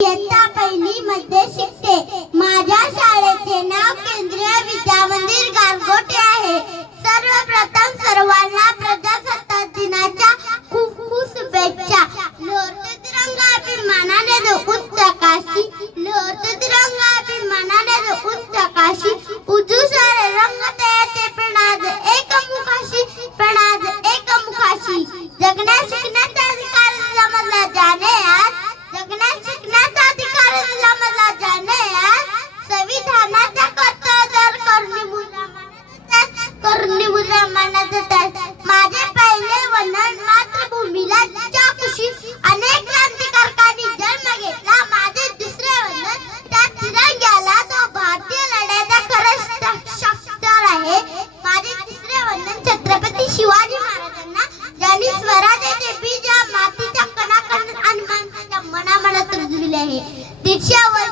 इयत्ता पहिली मध्ये शिकते. माझ्या शाळेचे नाव केंद्रीय विद्या मंदिर गारगोटे आहे. सर्वप्रथम सर्वांना Встречала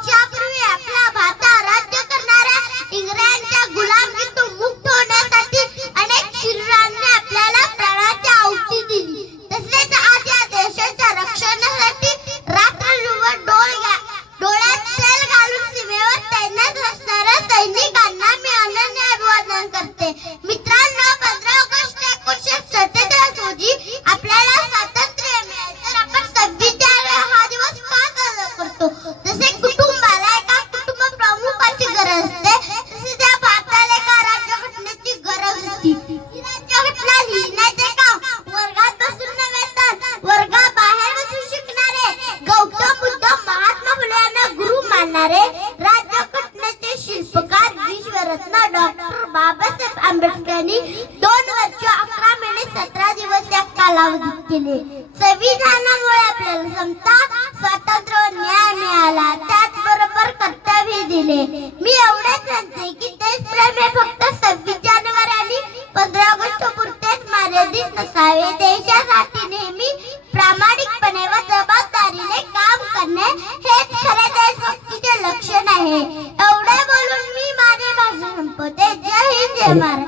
आंबेडकरांनी दोन वर्ष अकरा महिने सतरा दिवस या कालावधीत केले. संविधानामुळे आपल्याला समता स्वातंत्र्य न्याय मिळाला. त्याचबरोबर कर्तव्य दिले. मी एवढेच म्हणते की देशप्रेम हे फक्त सव्वीस जानेवारी आणि पंधरा ऑगस्ट पुरतेच मर्यादित नसावे. देशासाठी नेहमी प्रामाणिकपणे व जबाबदारीने काम करणे हेच खरे देशभक्तीचे लक्षण आहे. एवढे बोलून मी माझे भाषण संपवते जय हिंद जय महाराज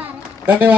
धन्यवाद